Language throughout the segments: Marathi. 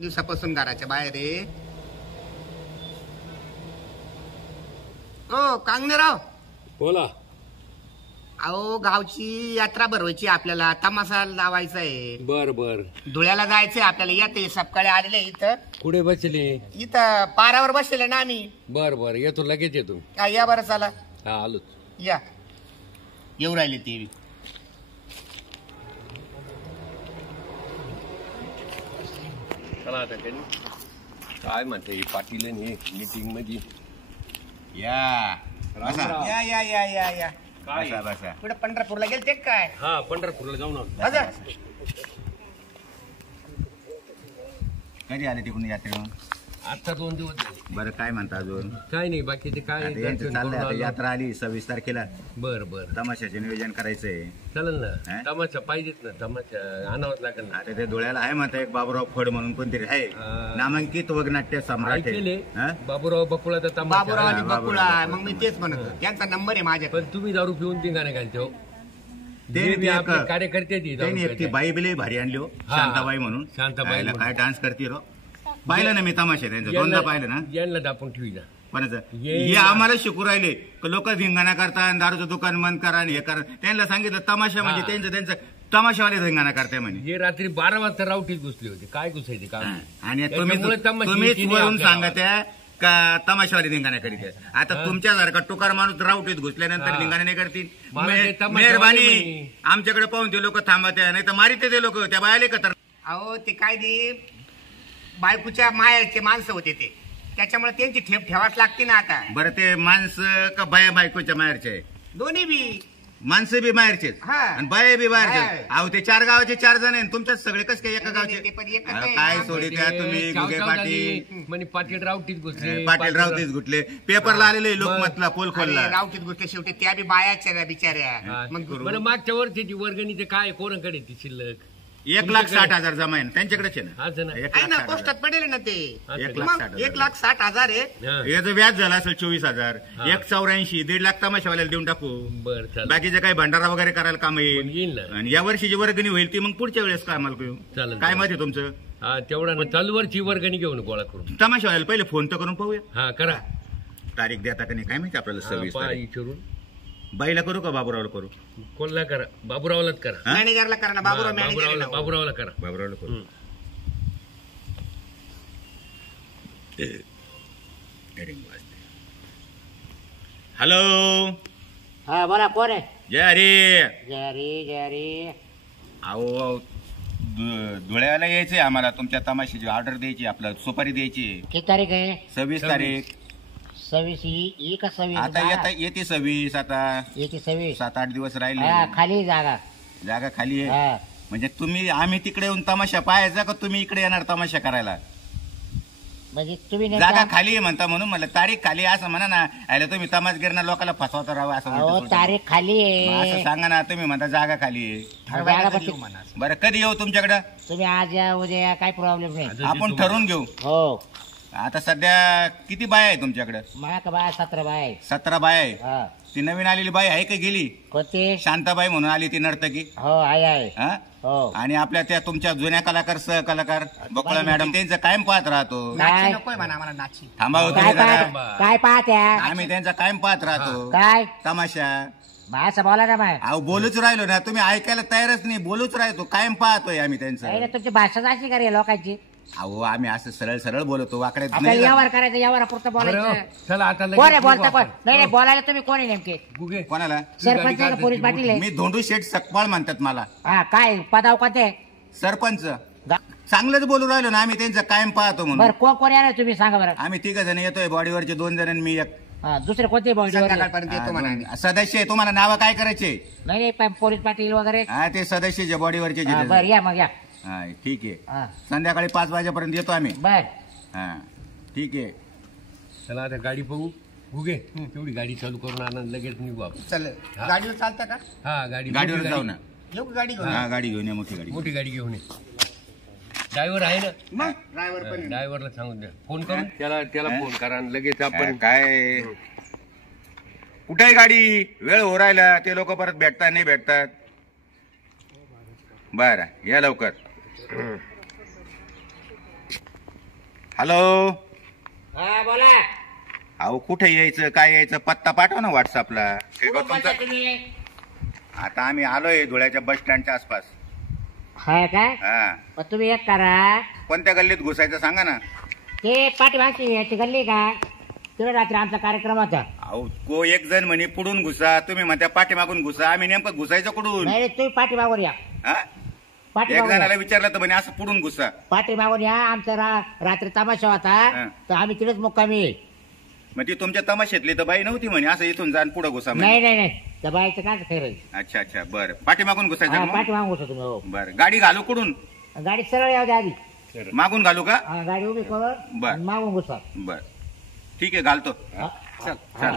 दिवसापासून घराच्या बाहेर आहे. ओ कांगणेराव, बोला. अहो गावची यात्रा भरवायची आपल्याला, तमाशा लावायचा आहे. बर बर. धुळ्याला जायचंय आपल्याला. येते सकाळी आलेले इथं. कुठे बसले? इथं पारावर बसलेले ना आम्ही. बर बर, येतो लगेच येतो. या बरं चला. हा आलो. या येऊ राहिले ते. चला आता काय म्हणते पाटील हे मीटिंग मध्ये. या या या या या या काय बसा. कुठे पंढरपूरला गेलते काय? हा पंढरपूरला जाऊन आलो. कधी आले तिकडून यात्रेहून? आता 2 दिवस झाले. बरं काय म्हणता अजून? काय नाही बाकी ते काय चाललंय आता. यात्रा आली 26 तारखेला. बर बर. तमाशाचे नियोजन करायचंय. चालेल ना. तमाशा पाहिजेत ना. तमाशा आणावंच लागेल ना. आता ते धुळ्याला आहे म्हणता एक बाबूराव फड म्हणून कोणतरी आहे, नामांकित वगनाट्य सम्राट आहे. बाबूराव बकुळा तर तमाशा. बाबूराव आणि बकुळा. मग मी तेच म्हणत होतो, त्यांचा नंबर आहे माझ्याकडे. पण तुम्ही दारू पिऊन ती गाणे घालतो. ते कार्यकर्ते त्यांनी एक ती बाई बिले भारी आणली हो, शांताबाई म्हणून. शांताबाई काय डान्स करते रो. पाहिलं ना मी तमाशा त्यांचा दोनदा पाहिलं ना. यांना दापून ठेवी जा. हे आम्हाला शिकू राहिले लोक धिंगाणा करतात, दारूचं दुकान बंद करा हे करा. त्यांना सांगितलं तमाशा म्हणजे त्यांचं तमाशावाले धिंगाणा करताय म्हणे. हे रात्री 12 वाजता रावटीत घुसले होते. काय घुसायचे काम? आणि तुम्हीच वरून सांगत आहे का तमाशावाले धिंगाणा करीत आहे. आता तुमच्यासारखा टुकार माणूस रावटीत घुसल्यानंतर धिंगाणा नाही करतील. मेहरबानी आमच्याकडे पाहून ते लोक थांबत आहे, नाही तर मारित ते लोक. त्या बायाले का तर अहो ते काय नाही, बायकोच्या मायाचे माणसं होते ते, त्याच्यामुळे त्यांची ठेप ठेवाच लागते ना. आता बरं ते माणसं का बाया बायकोच्या माहेरचे आहे? दोन्ही बी. माणसं बी बाहेरचे आणि बाया बी बाहेरचे. अहो ते 4 गावाचे 4 जण आहे, तुमच्याच सगळे कस काय एका गावचे? काय सोडी द्या तुम्ही. गुगे पाटील पाटील रावटीत घुसले. पाटील रावटीत घुसले. पेपरला आलेले लोकमतला पोल खोलला. रावटीत घुसले शेवटी त्या बी बायाच्या बिचाऱ्या. मग मागच्या वर्षीची वर्गणी ते काय कोणाकडे ती शिल्लक? 1,60,000 जमा आहे त्यांच्याकडेच आहे ना. पोस्टात पडेल ना ते. 1,60,000 आहे. याचं व्याज झालं असेल 24,000. 1,84,000 1.5 लाख तमाशावाल्याला देऊन टाकू. बाकीचे काही भंडारा वगैरे करायला काम येईल. आणि या वर्षी जी वर्गणी होईल ती मग पुढच्या वेळेस कामाला करू. काय मत आहे तुमचं? तेवढा चालू वर्षी वर्गणी घेऊन गोळा करून तमाशावाल्याला पहिले फोन तर करून पाहूया. हा करा. तारीख द्या का नाही काय माहिती आपल्याला. 26 विचारून बाईला करू का बाबूरावला करू? कोणला करा? बाबूरावलाच करा. मॅनेजरला करा ना. बाबूरावला करा. बाबूरावला करू. हॅलो. हा बोला. कोण आहे? जय रे. जय रे जय रे. अहो धुळ्याला यायचंय आम्हाला. तुमच्या तमाशाची ऑर्डर द्यायची, आपल्याला सुपारी द्यायची. किती तारीख आहे? 26 तारीख. 26 ही का 26? आता येते 26. आता येते 26. 7-8 दिवस राहिले. खाली जागा खाली आहे. म्हणजे आम्ही तिकडे येऊन तमाशा पाहायचा का तुम्ही इकडे येणार तमाशा करायला? म्हणजे तुम्ही जागा खाली आहे म्हणता म्हणून मला तारीख खाली असं म्हणा ना. आयला तुम्ही तमाशगिरीना लोकांना फसवता राहा असं. तारीख खाली आहे असं सांगा ना. तुम्ही म्हणता जागा खाली आहे. बरं कधी येऊ तुमच्याकडं? तुम्ही आज या उद्या या, काही प्रॉब्लेम नाही. आपण ठरवून घेऊ. हो. आता सध्या किती बाया आहे तुमच्याकडे? माझ्या बाय 17 बाय. 17 बाया आहे. ती नवीन आलेली बाई आहे का गेली? कोणती? शांताबाई म्हणून आली ती नर्तकी. हो आहे. हो. आणि आपल्या त्या तुमच्या जुन्या कलाकार सहकलाकार बकुळा मॅडम त्यांचं कायम पाहत राहतो. थांबा काय पाहत्या? आम्ही त्यांचा कायम पाहत राहतो. काय तमाशा असं बोला ना बाय. अहो बोलूच राहिलो ना. तुम्ही ऐकायला तयारच नाही. बोलूच राहतो. कायम पाहतोय आम्ही त्यांचं. तुमची भाषाच अशी करे लोकांची. अहो आम्ही असं सरळ सरळ बोलतो. वाकड्यात यावर करायचं, यावर पुरतं बोलायचं. चला आता कोण आहे बोलता? कोण नाही बोलायला तुम्ही कोण आहे नेमके? कोणाला? सरपंच आहे का पोलीस पाटील आहे? मी धोंडू शेठ सकपाळ म्हणतात मला. हा काय पदाव कोणते? सरपंच. चांगलंच बोलू राहिलो ना. आम्ही त्यांचं कायम पाहतो म्हणून. बरं कोण येणार तुम्ही सांगा बरं. आम्ही 3 जण येतोय. बॉडीवरचे 2 जण आणि मी एक. दुसरे कोणते सदस्य. तुम्हाला नाव काय करायचे? नाही पोलीस पाटील वगैरे. हा ते सदस्याचे बॉडीवरचे. बरं या मग या. हा ठीक आहे. संध्याकाळी 5 वाजेपर्यंत येतो आम्ही. बर. हा ठीक आहे. चला आता गाडी पाहू. गुगे तेवढी गाडी चालू करून आणा, लगेच निघू आपण. चल गाडीवर चालतं का? हा गाडीवर जाऊ ना. येऊ गाडी घेऊन? हा गाडी घेऊन या. मोठी गाडी घेऊन ये. ड्रायव्हर आहे ना? मग ड्रायव्हर पण. ड्रायव्हरला सांगून द्या. फोन करून त्याला फोन करा आणि लगेच आपण. काय कुठे आहे गाडी? वेळ हो राहिला. ते लोक परत भेटतात नाही भेटतात. बरं या लवकर. हॅलो. हा बोला. अहो कुठे यायचं काय यायचं पत्ता पाठवा ना व्हॉट्सअपला. कुठून बोलताय तुम्ही? आता आम्ही आलोय धुळ्याच्या बस स्टँडच्या आसपास. हा काय हा. मग तुम्ही एक करा, कोणत्या गल्लीत घुसायचं सांगा ना. ते पाठीमागची याची गल्ली का तिकडे रात्री आमचा कार्यक्रम होता. अहो एक जण म्हणे पुढून घुसा, तुम्ही म्हणत्या पाठीमागून घुसा. आम्ही नेमकं घुसायचं कुठून? नाही तुम्ही पाठीमागून या. हा? एक पाठीमागून जणाला या. विचारलं तर म्हणे असं पुढून घुसा. पाठीमागून या. आमचा रात्री तमाशा होता हा. तर आम्ही तिकडेच मुक्कामी. मग ती तुमच्या तमाशातली तर बाई नव्हती म्हणे असं इथून जाण पुढे घुसा म्हणे. नाही नाही नाही त्या बाईचं काय खरं. अच्छा अच्छा बरं पाठीमागून घुसायचं मग? पाठीमागून घुसा तुम्ही. हो बरं गाडी घालू कुठून? गाडी सरळ यावं द्या आधी. मागून घालू का? हा, गाडी उभी करून बर. आणि मागून घुसा. बर ठीक आहे घालतो. हा. चल हा.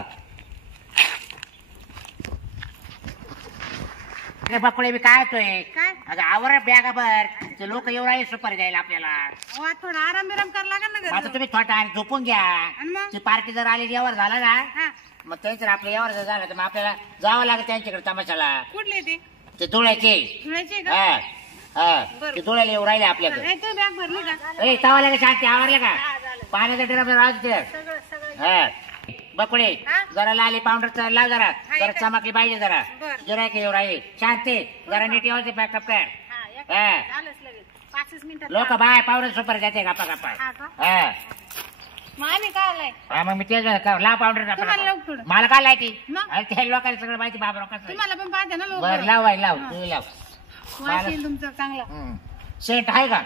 अरे बाकुळे मी काय होतोय काय? अगं आवर बॅगा बर ते लोक येऊ राहिले सुपारी द्यायला आपल्याला. अहो, आज थोडा आराम बिराम करायला लागेल ना आता घरी. तुम्ही थोडा आणि झोपून घ्या. आणि मग? ती पार्टी जर आली यावर झाला ना हा, मग त्यांचं आपलं यावर जर झालं तर मग आपल्याला जावं लागेल त्यांच्याकडे तमाशाला. कुठले ते ते धुळ्याचे. धुळ्याचे का? हा हा बरं. ते धुळ्याला येऊ राहिले आपल्याकडे. नाही तू बॅग भरली का? ए तवा लागेल शांती आवरलं का? पाण्याचा ड्रम राहू दे. सगळं सगळं हा बकुळे हा? जरा लाली पावडर लाव जरा जरा येते. चमकली पाहिजे जरा. बरं. जरा येऊ राहिले शांती जरा नीट येऊ बॅकअप कर. हा, एक हा. झालंच लगेच 5 मिनिटात. लोक बाय पावडर सुपर जाते गप्पा गप्पा. हा का? हा मग आम्ही काय आलाय? हा, मग मी तेच लाव पावडर तुम्हाला लावू थोडं. मला काय लायती मग? अरे ते लोकांना सगळं माहिती बाबा कसं. तुम्हाला पण पाहते ना लोक. बरं लाव बाई लाव हा. तू लाव. वास येईल तुमचा चांगला. सेंट आहे का?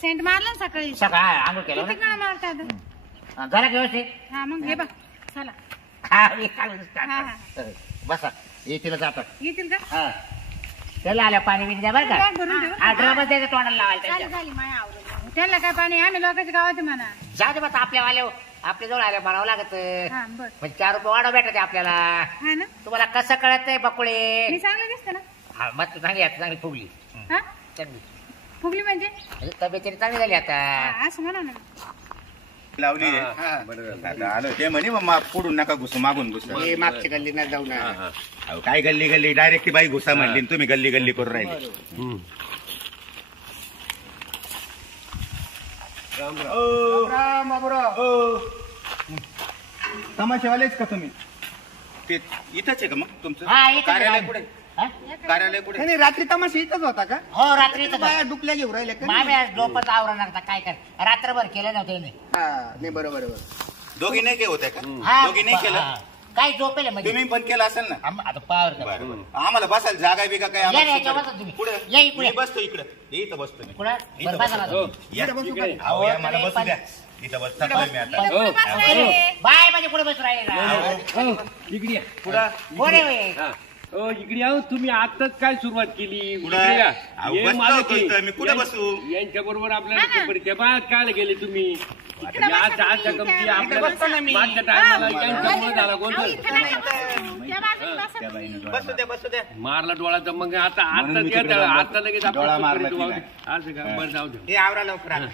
सेंट मारला ना सकाळी. सगळं हा, आंघोळ केलं किती वेळा मारतात? ना जरा व्यवस्थित. हा मग घे बा. चला हा, हे खाली हा, हा. चल, बसा येतील जातात. येतील का? हा त्याला आल्या पाणी बिणी द्या बरं का. बॅग भरून ठेव. हा ड्रमच द्यायचं तोंडाला लावायला झाली त्यांच्या. झाली माया आवडली. त्याला काय पाणी आम्ही लोकांच्या गावात म्हणा. जाऊ दे बस आपल्या वाले आपल्या जवळ आल्या म्हणावं लागत. हा बर. म्हणजे 4 रुपये वाढव भेटत आपल्याला. हा ना तुम्हाला कसं कळत नाही बकुळे. मी चांगलं दिसते ना. हा मग तू चांगली आता चांगली फुगली. हा चांगली फुगली म्हणजे? म्हणजे तब्येतीने चांगली झाली आता. हा, असं म्हणा ना. लावली रे. आता आलो ते म्हणे मग पुढून नका घुसू मागून घुसा. मागच्या गल्ली ना जाऊ ना. अहो काय गल्ली गल्ली डायरेक्ट ती बाई घुसा म्हणली आणि तुम्ही गल्ली गल्ली करून राहिले. तमाशावालेच का तुम्ही? ते इथंच आहे का मग तुमचं हा इथं कार्यालय कुठे? हा? कार्यालय कुठे? नाही रात्री तमाशा इथंच होता का? हो रात्री बाया डुकल्या घेऊन राहिल्या का? मामी आज झोपच आवरण लागता काय कर रात्रभर केलं नव्हतं हिने. हा नाही बरोबर बरोबर. दोघी नाही होते का? हा, दोघी नाही केलं? हा. काय झोपेल म्हणजे तुम्ही पण केलं असेल ना? आता पावर बरं. आम्हाला बसायला जागा बिगा काय या रे, आम्हाला याच्यावर सुचलं? बसा तुम्ही. पुढे या इकडे. मी बसतो इकडे इथं बसतो मी. कुठं इथं बरं, बसा बसतो. ना. या. इकडे. अहो, या मला बसू द्या. इथं बस थकलोय मी आता. इथं कोणी बसलंय? बाय म्हणजे कुठे बसू राहिले ना? इकडे या. कोण आहे होय? हा. इकडे या तुम्ही आताच काय सुरुवात केली? कुठं? इकडे या. अहो, ये बसलो मला होतो की- इथं. मी कुठं बसू? यांच्या बरोबर हा आपल्याला ना. परिचय बात काय गेले तुम्ही? इकडं या बसा आज तुम्ही, गमती त्या आपल्याला बसतो ना मी. मागच्या टायमाला यांच्यामुळे झाला अहो, गोंधळ. इथं नका बसू. त्या बाजूला बसा तुम्ही. बसू द्या बसू द्या. मारला डोळा तर मग आता म्हणून आता मी तिकडे जाऊन आता लगेच आपण डोळा मारला सुपारीत वाहू तिला. दे. असं का बरं जाऊ दे. हे आवरा लवकर आता.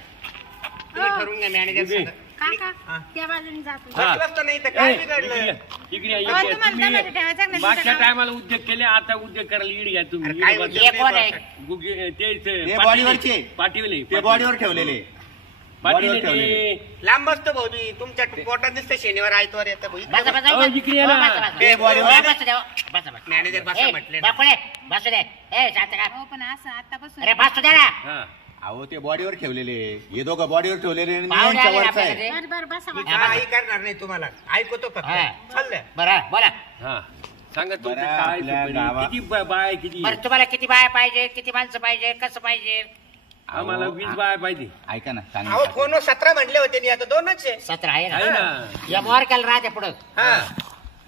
तुम्ही ठरवून घ्या मॅनेजर उगे. संग. काका त्या बाजूने जातो. हा. बसलाच तर नाही तर ए, काय इकडे बिघडलं? या. इकडे या, अहो, इकडे या. तुम्हाला तुम्ही टमाटे ठेवायचं का नाही मागच्या तुमच्या टायमाला उद्योग केले आता उद्योग करायला इड घ्या तुम्ही अरे काय इड उद्योग? बसा. हे कोण आहे? हे बॉडीवरचे. पाटीवले ते बॉडीवर ठेवलेले. बॉडीवर ठेवलेले. लांब बसतो भाऊ मी. तुमच्या पोटात दिसतं शनिवार आयतवार येतं भाऊ. बसा बसा अहो, इकडे या ना. बसा, बसा. ते बॉडीवर- हो, बसा द्या, बसा बसा. मॅनेजर बसा ए, म्हटले ना. बाकुळे, बसू दे ए शांत का. हो पण असं आतापासून अरे बसू दे ना. हा. अहो ते बॉडीवर ठेवलेले. हे दोघं बॉडीवर ठेवलेले आणि मी पाहुणे यांच्या आले वरचा आहे. आपल्याकडे. बरं बरं बसा मी बसा. काही करणार नाही तुम्हाला. ऐकतो फक्त. हा. चाललंय. बरं बोला. हा सांगा तुमचं बरं, काय आपल्या सुपारी? गावात- किती बाय किती बरं तुम्हाला किती बाया पाहिजे किती माणसं पाहिजे कसं पाहिजे? आम्हाला 20 बाय पाहिजे. ऐका ना अहो सांगा. फोनवर 17 म्हणले होते नि आता 2च आहे. 17 आहे आहे ना. ना. या मोरक्याला राहते पुढं हा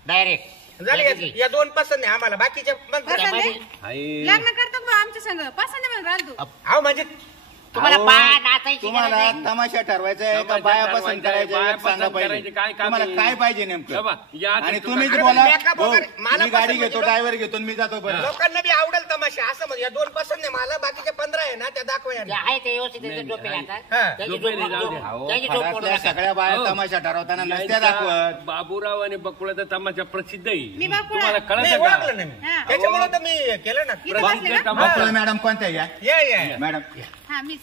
डायरेक्ट झाले या 2 पसंत आहे आम्हाला. बाकीच्या पसंत आहे? आहे. लग्न करतो का आमच्या संग? पसंत आहे म्हणून राहिलो तू. अहो म्हणजे तुम्हाला अहो, बाया नाचायची तुम्हाला गरज नाही. तमाशा ठरवायचा आहे का तमाशा बाया ठरवायचा पसंत आहे, करायच्या बाया आहे? सांगा पसंत पहिले करायचे, काय काम तुम्हाला आहे? काय पाहिजे बाबा, नेमकं या आणि तिथं तुम्हीच काय- बोला मेकअप हो, वगैरे मला मी गाडी पसंत घेतो म्हणजे ड्रायव्हर घेतो आणि मी जातो परत. लोकांना बी आवडेल तमाशा असं म्हणजे या 2 पसंत आहे मला. बाकीच्या 15 आहे ना त्या दाखवा जे आहे ते व्यवस्थित नाही, झोपेल नाही. आता. हा. त्याची झोपेल झोप- जाऊ द्या. झोप- अहो, त्याची झोप पडू घरातल्या नका. सगळ्या बाया हो. तमाशा ठरवताना नसत्या यांचा दाखवत. बाबूराव आणि बकुळाचा तमाशा प्रसिद्ध आहे. मी बाकुळा. तुम्हाला नाही कळत ओळखलं का? नाही मी. हा. त्याच्यामुळे तर मी केलं ना. इथे बसले का? तमाशा बकुळा मॅडम कोणत्या या या मॅडम हा मीच.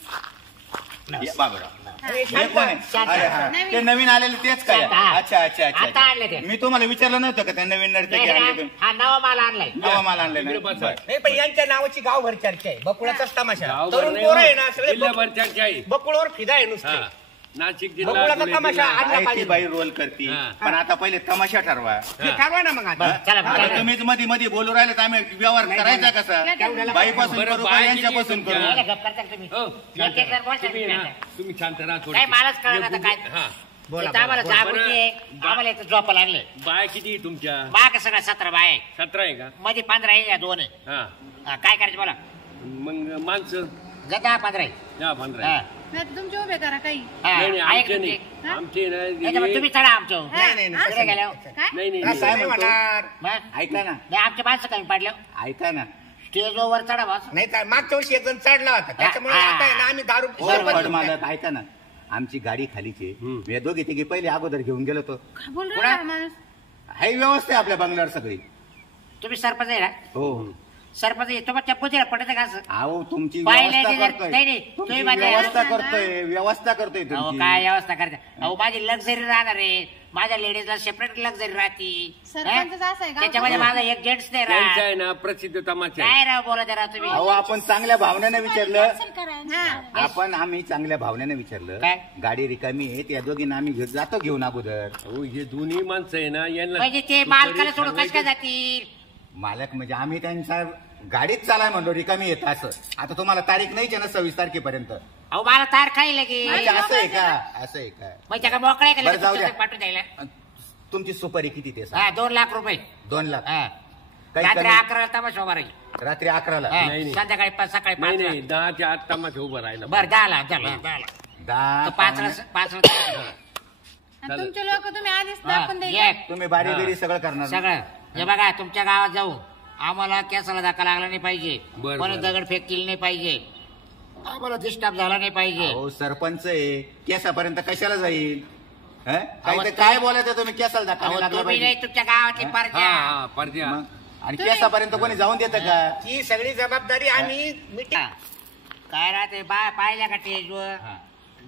बाबूराव हे हे शांत. कोण आहे? अरे हा ते नवीन आलेले तेच काय शांत, हा. अच्छा अच्छा अच्छा आता आणले ते. मी तुम्हाला विचारलं नव्हतं का त्या नवीन नर्तकी आणले तुम्ही हा नवा माल आणलाय नवा माल आणले इकडे बसा. नाही पण यांच्या नावाची गावभर चर्चा आहे बकुळाचाच तमाशा गावभर तरुण नाही पोरं हो. आहे ना सगळे जिल्ह्याभर चर्चा आहे. बकुळवर फिदा आहे हा. नुसते नाशिक बकुळाचा जिल्हा तमाशा धुळे जिल्हा. आणला ती बाई रोल करती हा. पण आता पहिले तमाशा ठरवा हे ठरवा ना मग आता चला आता तुम्हीच मध्ये मध्ये बोलू राहिले तर आम्ही व्यवहार करायचा कसा बाईपासून बरं, करू का बाई यांच्यापासून किती करू तुमच्या? गप करता का तुम्ही हो, एक एक जण बोलता तुम्ही ना, तुम्ही. तुम्ही शांत राहा थोडे. काय मलाच कळलं आता काय. हा. बोला, इथं आम्हाला बोला, जागृती आहे आम्हाला इथं झोपा लागले बाय किती आहे तुमच्या बाग सगळं 17 बाय आहे. 17 आहे का मध्ये 15 आहे या 2 आहे हा हा, काय करायचं बोला मग माणसं जा 10-15 आहे 10-15 हा. आहे. नाही तुमचे उभे करा काही हा, नाही नाही आहे आमचे का नाही तुमचे? हा? आमचे त्याच्यामुळे नाही तुम्ही चढा आमच्या नाही नाही नाही तिकडे गेल्यावर. काय नाही नाही असं नाही. नाही होणार मग? ऐका ना नाही आमच्या माणसं कमी पाडलं ऐका ना स्टेजवर चढा बस नाही काय मागच्या वर्षी एक जण चढला होता त्याच्यामुळे हा. आता आहे ना आम्ही दारू हो, सरबत फड घेऊन मालक ऐका ना आमची गाडी खालीची हम्म. मी दोघी तिघी पहिले अगोदर घेऊन गेलो होतो काय बोल पुढं? रहा माणूस हाही व्यवस्था आहे आपल्या बंगल्यावर सगळी तुम्ही सरपंच आहे ना हो सरपंच आहे तुम्हाला चप्पू दिला पडत का असं अहो तुमची पाहिलं व्यवस्था नाही, करतोय नाही, नाही, तुमची तुम्ही माझ्या- व्यवस्था करतोय व्यवस्था करतोय अहो तुमची काय व्यवस्था करते अहो माझी लक्झरी राहणार आहे माझ्या लेडीजला सेपरेट लक्झरी राहती सरपंचाचं असं आहे का? त्याच्यामध्ये माझा एक जेंट्स नाही त्यांचा राहत आहे ना प्रसिद्ध तमाशा आहे. काय राव बोला जरा तुम्ही अहो आपण चांगल्या भावनेने विचारलं हा. आपण आम्ही चांगल्या भावनेने विचारलं काय? गाडी रिकामी आहे त्या दोघींना आम्ही जातो घेऊन अगोदर अहो हे दोन्ही माणसं आहे ना यांना म्हणजे ते मालकाला सोडून कस काय जातील मालक म्हणजे आम्ही त्यांच्या गाडीत चालाय म्हणलो रिकामी येत असं आता तुम्हाला तारीख नाहीच आहे ना 26 तारखेपर्यंत अहो मला तार खाई लगे अच्छा, असं आहे का असं आहे का मग त्या मोकळ्या बरं, जाऊ द्या. केलं पाठवून द्यायला तुमची सुपारी किती ते हा 2 लाख रुपये 2 लाख हा काही रात्री कमी? 11 तमाशा उभा राहील रात्री 11ला हा, नाही, नाही. संध्याकाळी सकाळी नाही 5 नाही 10च्या आत तमाशा उभा राहिला बरं 10 ला 10 5 आणि तुमचे लोक तुम्ही आधीच हा, दाखवून द्यायचे एक. तुम्ही बारी बिरी सगळं करणार ना? सगळं हे बघा तुमच्या गावात जाऊ आम्हाला केसाला धक्का लागला नाही पाहिजे बरं, कोणी बरं. दगड फेक केली नाही पाहिजे आम्हाला डिस्टर्ब झाला नाही पाहिजे अहो सरपंच आहे केसापर्यंत कशाला जाईल हं? अहो, काय ते काय बोलायचं तुम्ही केसाला धक्का अहो, नाही लागला तुम्ही पाहिजे नाही तुमच्या गावातली हा परजा हा परद्या मग? आणि केसापर्यंत कोणी जाऊन देतं का ही सगळी जबाबदारी आम्ही मिटिंग काय राहते बाय पाहिल्या का स्टेजवर हा.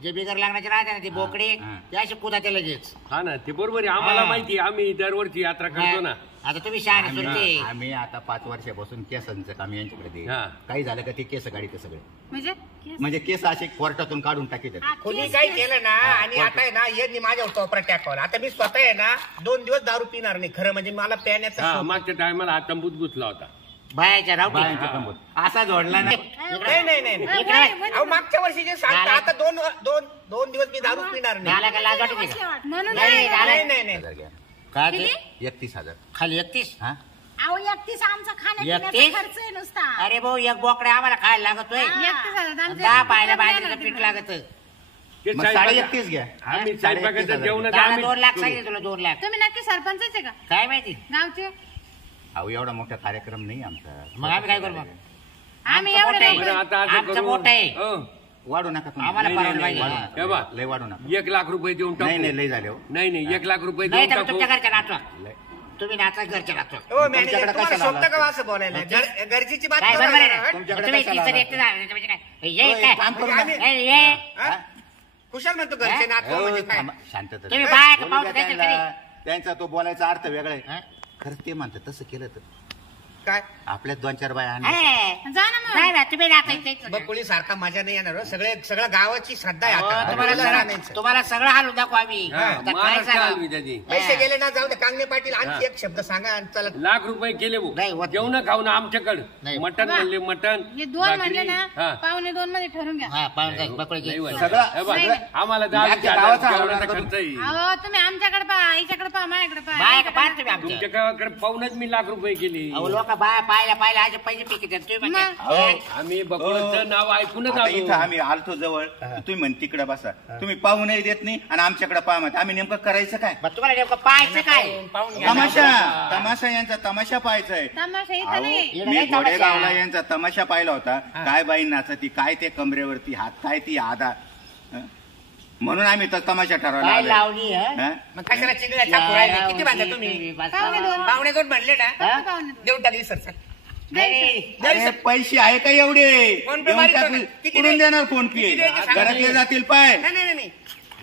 जे बिगर लागण्याचे राहते ना ती बोकडे हा. ते अशी कुदा ते लगेच हा ना ते बरोबर आहे आम्हाला हा. माहिती आहे. आम्ही दरवर्षी यात्रा करतो ना आता तुम्ही शहाणे आम्ही सुरते आम्ही आता 5 वर्षापासून केसांचं काम यांच्याकडे दे हा. काही झालं का ते केस गाडीते सगळे म्हणजे म्हणजे केस असे कोर्टातून काढून टाकीत कोणी काय केलं ना आणि आता आहे ना यांनी माझ्यावर टोपरा टाकवला आता मी स्वतः आहे ना 2 दिवस दारू पिणार नाही खरं म्हणजे मला प्याण्याचा हा शौक. मागच्या टायमाला हा तंबूत घुसला होता बायाच्या रावटी बायांच्या कंबोत. असा जोडला नाही नाही नाही नाही नाही. इकडे अहो मागच्या वर्षी जे सांगता आता दोन दिवस मी दारू पिणार नाही झाला का लाज वाटते का? म्हणून नाही, नाही. झालं. नाही नाही नाही 1000 घ्या. काय ते? 31,000 खाली 31 हा अहो 31 आमचा खाण्यापिण्याचा 31? खर्च आहे नुसता अरे भाऊ एक बोकडे आम्हाला खायला लागतोय एकटे झालं, आमचं 10 एकटे पाहिल्या झालं, बाहेर पीठ लागत ते मग साहेब- 31.5 घ्या आम्ही साहेबाकडे 31,000 जेवणाचं त्याला आम्ही 2 लाख सांगितलं तुला 2 लाख तुम्ही नक्की सरपंचच आहे का काय माहिती गावचे अहो एवढा मोठा कार्यक्रम नाही आमचा मग आम्ही काय करू मग? आम्ही आमचं एवढं मोठं आहे. बरं, आता असं आमचं करू. मोठं आहे. हो. वाढू नका तुम्ही. आम्हाला नाही, परवडलं नाही, पाहिजे. नाही. वाढू हे बा. नका. लय वाढू नका 1 लाख रुपये देऊन टाकू नाही नाही लय झाले हो नाही नाही 1 लाख रुपये नाही देऊन तर टाकू तुमच्या घरच्या नाचवा लय. तुम्ही नाचा घरच्या नाचवा हो मॅनेजर तुमच्याकडे तुम्हाला कशाला शोभतं का आला? असं बोलायला गरजेची बात काय करा बरोबर आहे जरा, ना? हट. तुमच्याकडे तुम्ही कशाला तिसरी आला? एकटं झालं, त्याच्यामध्ये काय? ये होय, काय? काम करू म्हणजे नका. ए, ये. हा? कुशाल म्हणतो घरचे नातू हो, म्हणजे काय थांबा, शांतता तुम्ही धरा. बाया का बोलू पाहून द्या काय त्यांना. त्यांचा तो बोलायचा अर्थ वेगळा हा? आहे खरंच ते म्हणतात तसं केलं तर काय आपल्यात 2-4 बाया आणल्या. ए, जा ना मग नाही ना तुम्ही नाचायचं बकुळी सारखा मजा नाही येणार हो. सगळ्या गावाची श्रद्धा आहे हो, आता तुम्हाला बकुळीला सगळं आणायचं. तुम्हाला सगळं हालून दाखवू आम्ही हा, आता काय महाराष्ट्र सांगावं? हलवी त्याची. पैसे गेले ना जाऊ दे कांगणे पाटील हा. आणखी एक शब्द सांगा आणि चला लाख रुपये केले नाही, होत जेवण खाऊन आमच्याकडे नाही. मटन म्हणले मटन हे 2 म्हणले ना हा. 1.25 मध्ये ठरून घ्या हा पाहून जाईल बकळे नाही घे. होत. सगळं- हे बघ, सगळं- आम्हाला बाकी 10,000 गावाचा जेवणाचा आवडा खर्च येईल. अहो तुम्ही आमच्याकडे पहा आईच्याकडे पहा माझ्याकडे बाया का पहा पाहत तुम्ही आमच्या तुमच्या गावाकडे पाहूनच मी लाख रुपये केले अहो लोक बाया पाहिल्या असे पैसे पिके देतात. तुम्ही म्हणता, मग? ए, आम्ही बकुळाचं नाव ऐकूनच आता इथं आलो आम्ही आलतो जवळ तुम्ही म्हण तिकडे बसा तुम्ही पाहूनही देत नाही आणि आमच्याकडे पाहा म्हणता आम्ही नेमकं करायचं काय मग तुम्हाला नेमकं पाहायचं काय पाहून घ्या तमाशा यांचा तमाशा पाहायचाय तमाशा इथं अहो, नाही इकडे मी नाही तमाशा. घोडेगावला यांचा तमाशा पाहिला होता काय बाई नाचती काय ते कमरेवरती हात काय ती आधा हं? म्हणून आम्ही तर तमाशा ठरवला काय आलोय. लावणी हं? हं? मग कशाला चिंगड्या छापू राहिले किती बांधा तुम्ही बस पाहुणे लावा. दोन. पाहुणे दोन म्हणले ना हा? पाहुणे दोन. देऊन टाकली सर अरे पैसे आहे का एवढे फोन पे देऊन मारितो टाकू. ना. किती कुठून देणार फोन पे किती द्यायचे सांगा. घरातले जातील पाय नाही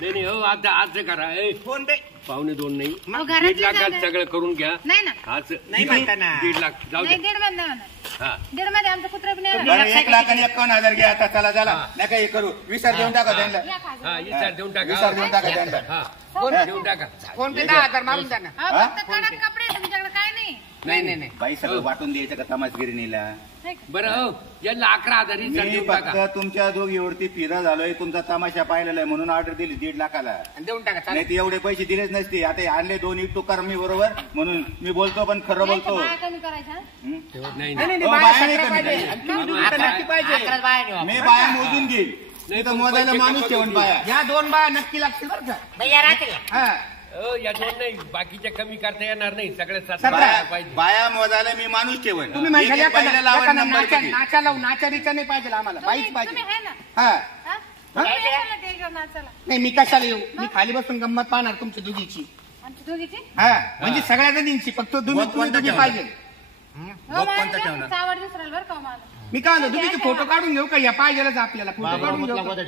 नाही हो आता आज करा फोन पे पावणे 2 नाही अहो, 1.5 घरातले लाखात जागा. सगळं करून घ्या नाही ना आज नाही म्हणता ना. 1.5 लाख जाऊ नाही द्या 1.5 मध्ये नाही होणार. हा 1.5 मध्ये आमचं कुत्र पण येणार. बरं 1,51,000 घ्या आता चला झाला नाही काही करू विसर देऊन टाका त्यांना या खाली. हा इचार देऊन टाका विसर देऊन टाका त्यांना हा देऊन टाका फोन पे 10,000 मारून द्या ना. अहो, फक्त कडक कपडे तुमच्याकडे काय नाही. नाही बाई सगळं वाटून द्यायचं का तमासगिरीनीला नाही का? बरं हो यांना 11,000 इचार मी देऊन फक्त टाका तुमच्या दोघीवरती फिरा झालोय तुमचा तमाशा पाहिलेला आहे म्हणून ऑर्डर दिली 1.5 लाखाला आणि देऊन टाका चालेल. नाही ते एवढे पैसे दिलेच नसते आता आणले 2 इटू कर मी बरोबर म्हणून मी बोलतो पण खरं यांच्या बोलतो बाया कमी करायच्या. हं? नाही नाही हो, बाया बाया नाही सगळ्या कमी पाहिजे. करायच्या. आणि तुम्ही दुसरं नक्की पाहिजे. मी बाया मोजून घेईल नाही तर मोजायला माणूस ठेवून बाया या 2 बाया नक्की लागतील बरं का. हा. हो या 2 नाही बाकीच्या कमी करता येणार नाही सगळ्या 7 बाया पाहिजे बाया मोजायला मी माणूस ठेवन तुम्ही म्हणशाल एक- एक बाईला लावा नंबर किती? नाचा लावू नाचा रिचा नाही पाहिजे आम्हाला बाईच तुम्ही पाहिजे आहे ना. हा हा? तुम्ही कशाला ते घेऊन नाचायला? नाही मी कशाला येऊ मी खाली बसून गंमत पाहणार तुमच्या दोघीची आमची दोघीची? हा म्हणजे सगळ्या जणींची फक्त मग तुम्ही कोणतं तुम्ही ठेवणार? पाहिजे हो, कोणता मला ठेवणार? चावड दिसराल बरं का हो मला. मी काय म्हणतो दोघीचे फोटो काढून घेऊ का या पाहिजेलच आपल्याला फोटो काढून घेऊ का?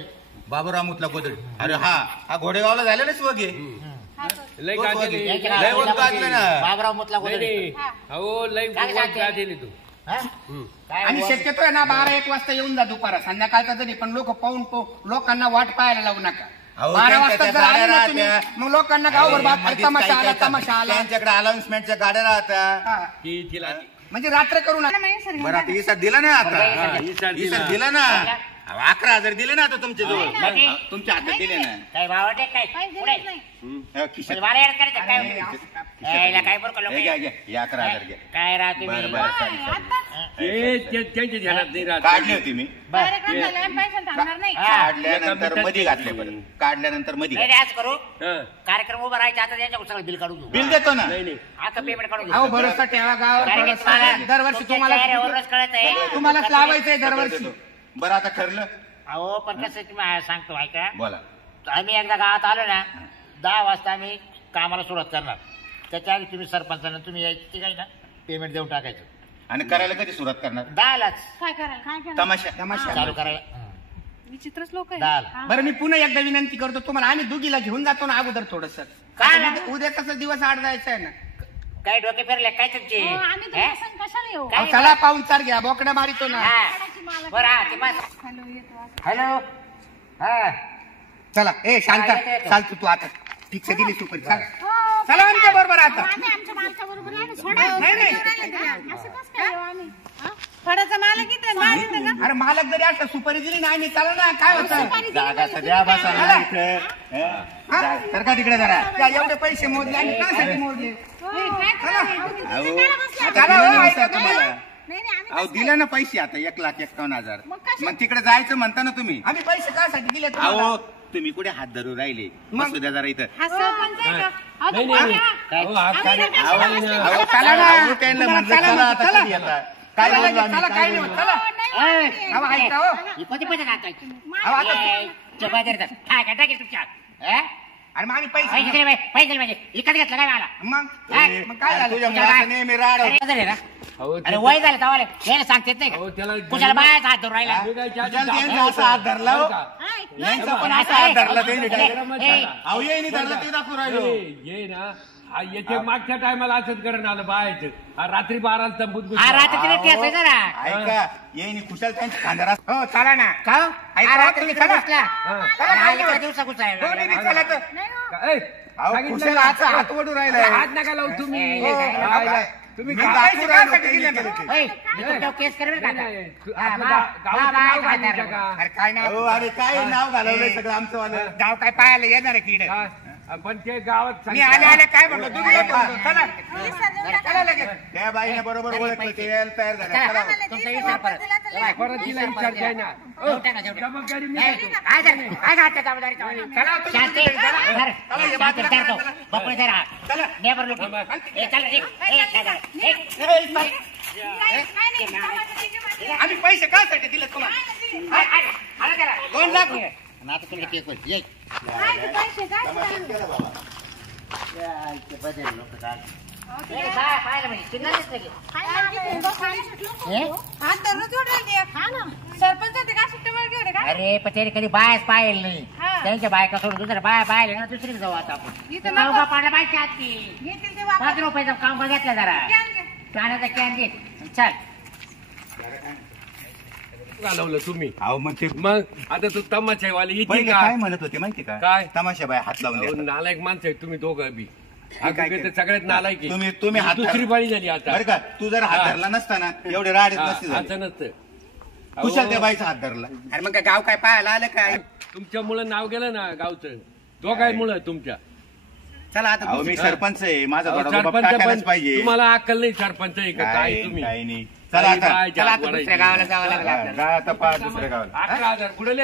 बाबूराव मुतला गोदडी अरे हा घोडेगावला झालेलंच वगे हा, तो. लय गाजली लय वग गाजलं ना बाबराव मुतला नाही नाही हा. हो लय काय सांगते? गाजली तू आणि शक्यतो आहे ना 12-1 वाजता येऊन जा दुपारा संध्याकाळचा जरी पण लोक पाहून लोकांना वाट पाहायला लावू नका अहो, 12 वाजता त्यांच्या जर आले गाड्या ना तुम्ही, राहत्या. मग लोकांना गावभर बात मध्येच तमाशा काही आला काही तमाशा आला त्यांच्याकडे अनाउन्समेंटच्या गाड्या राहतात हा. ती तिला म्हणजे रात्र करू नका मला सर बरं आता इसार दिला ना आता हा, इसार दिला. इसार दिला ना 11,000 दिले ना आता तुमच्या जवळ नाही. तुमच्या हातात दिले ना काय भावाटे काय काही पुढे दिलंच नाही. हा, खिशात. मला येड करायचं काय यायला काय बरं का लोक हे घ्या, घ्या. हे 11,000 घ्या काय राहते बरं मी बरं चालेल, काय, चालेल. आत्ताच? त्यांच्या ध्यानात नाही राहत काढली होती मी कार्यक्रम झाला, पैशाला थांबणार नाही. हा. काढल्यानंतर मध्ये घातले बरं काढल्यानंतर मध्ये नाही आज करू हा. कार्यक्रम उभा राहायचा आता त्यांच्याकडून सगळं बिल काढून घेऊ बिल देतो ना नाही नाही आता पेमेंट काढून अहो घेऊ भरोसा ठेवा गावावर कारण की भरोसा. तुम्हाला दरवर्षी तुमच्या तुम्हाला चेहऱ्यावरूनच कळत आहे तुम्हालाच लावायचंय दरवर्षी देतो. बरं आता ठरलं अहो पण कसं तुम्ही सांगतो ऐका बोला आम्ही एकदा गावात आलो ना 10 वाजता आम्ही कामाला सुरुवात करणार त्याच्या आधी तुम्ही सरपंचांना तुम्ही यायची काही ना पेमेंट देऊन टाकायचं आणि करायला कधी सुरुवात करणार 10लाच काय करायला? काय करायला? तमाशा तमाशा चालू करायला विचित्रच लोक आहे. 10ला हा. बरं मी पुन्हा एकदा विनंती करतो तुम्हाला आम्ही दुगीला घेऊन जातो ना अगोदर थोडस काय? उद्या कसं दिवस आड जायचं आहे ना काय डोके फिरले काय तुमचे हो, आम्ही हे? तुमच्या संग कशाला येऊ? काय? अहो, चला पाहून चार घ्या बोकडा मारितो ना हा. काढायची मला. बरं हा ते बस हॅलो, येतो असं. हॅलो हा चला ए शांत हा, येतो. चाल तू आता फिक्स दिली सुपर चाल हो, चला आमच्या बरोबर आता आम्ही आमच्या मालकाबरोबर आहे ना, सोडा. नाही, नाही. असं कसं काय येऊ आम्ही? हा? फळाचा मालक इथे आहे, माल इथे का? अरे मालक जरी असं सुपारी दिली नाही नाही चला ना काय होतं जागा सध्या बसा ना इथे तर का तिकडे जरा त्या एवढे पैसे मोजले आणि कासाठी मोजले हे, काय करायला? अहो चला, आता हो, दिलं ना ऐका सर तुम्हाला नाही नाही आम्ही अहो दिलं ना पैसे आता 1,51,000 मग कशा- मग तिकडे जायचं म्हणता ना तुम्ही आम्ही पैसे कासाठी दिले तुम्हाला? अहो तुम्ही कुठे हात धरून राहिले बसू द्या जरा इथं हा सरपंच आहे का? अहो, नाही तो नाही बघा. नाही. हो, हा काय नाही. अहो, नाही, चला ना. अहो, त्यांना म्हणलं चला, चला आता चला. कधी येता? काय चला, बोललो आम्ही? चला, काय काय नाही बोललो? होत, चला. अहो, ऐका हो. ही कोणती पैसे टाकायची अहो, आता जबा देतात काय टाकेल तुमच्या हे? अरे मग आम्ही पैसे पैसे दिले पाहिजे पैसे दिले पाहिजे इकडे घेतलं काय मला मग काय? मग काय झालं तुझ्या मुलाचं नेहमी राड होतं. अरे, झाले ना अहो, अरे वय झालं तवाले यायला सांगता येत नाही अहो, का त्याला कुशाला बायाचा हात धरून राहिला निघायच्या आधी तुझ्याला दाखव त्यांचा असा हात धरला हो. का? यांचा पण पण असा असं हात आहे. धरला त्यांनी ए, direct. ए, अहो येईनी धरला ते दाखवून राहिलो ये ना हा येते मागच्या टायमाला असंच करण आलं बायचं हा रात्री 12 तंबूत हा घुसला. रात्री तिला ठेवायचं जरा ऐका येईनी खुशाल त्यांच्या खांद्याला हो चला ना का हो? ऐका, हा रात्री तुम्ही तिला चला. बसला हा. चला, हा, चला. एका दिवसा घुसायला दोन्ही लागला. बी चला तर. का- ए, अहो सांगितलं खुशाल ना. हातचा हात ओढून राहिला हात नका लावू तुम्ही हो, राहिला. तुम्ही मी गा- दाखवून राहिलो पैसे त्यांनी काढायसाठी केलं ते. ओय, मी तुमच्यावर केस करेल का आता? नाही, नाही. हा, आपलं मा- गावाचं मा- नाव मा- घालून काय टाका. अरे काय नाव अहो अरे काय नाव घालवलंय सगळं आमचं वालं गाव काय पाहायला येणार आहे किड हा, पण ते गावात मी आले आले काय म्हणतो तुम्ही येतो. चला चला लगेच त्या बाईने बरोबर ओळखलं ते यायला तयार झालं चला, चला. तुमचा विचार परत. चला, परत तिला विचार द्याय ना. देऊन टाका, देऊन टाका. जबाबदारी मी नाही, घेतो. काय झालं? काय झालं त्या जबाबदारीचं? चला, तुम्ही शांती, तिकडे चला. धर. चला, हे शांती, बाजूला धर तो. चला. बकुळे धर हा. चला. नेबर लुटी. ए, चला, निघ. ए, काय झालं? ए, ए, बाई, काय नाही, समाजाची आम्ही पैसे कायसाठी दिले तुम्हाला आला त्याला. 2 लाख आणि आता तुमचं केक होईल. ये. काय ते पैसे काय तमाशा केला बाबा या, इथे बदल लोकं काय. पाहिलं म्हणजे चिल्लाच नाही. काय मागे ते लोक खाली सुटलं खूप. हे? हात धरून जोडले हा ना. सरपंच होते का सुट्टे मार्गे होते का अरे पण त्याने कधी बायच पाहिलं नाही. हा. त्यांच्या बायका सोडून दुसऱ्या बाया पाहिले ना दुसरीकडे जाऊ आता आपण. इथं कामगा नको. पाडला पाहिजे आजची. घेतील ते वापस. 5 रुपयाचा कामगा घेतला जरा. कॅन घे. पाण्याचा कॅन दे. चल. घालवलं तुम्ही अहो मग ते मग आता तू तमाशावाले इथे पहिले का काय म्हणत होते माहिती का काय? तमाशा बाय हात लावून अहो, द्या नालायक माणसं आहे तुम्ही दोघं बी काय अगं, केलं? ते सगळ्यात नालायक आहे. तुम्ही हात दुसरी धरा. बाळी झाली आता बरं का तू जर हात हा. धरला नसता ना एवढे राडे हा, नसते झाले. असं नसतं कुशाल त्या अहो, बाईचा हात धरला अरे मग काय गाव काय पाहायला आलं काय तुमच्यामुळं नाव गेलं ना गावचं दोघांमुळं तुमच्या चला आता अहो मी सरपंच आहे माझा अहो, थोडा सरपंच टाकायलाच पण पाहिजे तुम्हाला अक्कल नाही सरपंच आहे का काय तुम्ही काही नाही चला आता काय चला आता दुसऱ्या गावाला जावं लागलं जा आता पहा दुसऱ्या गावाला 11,000 कुठे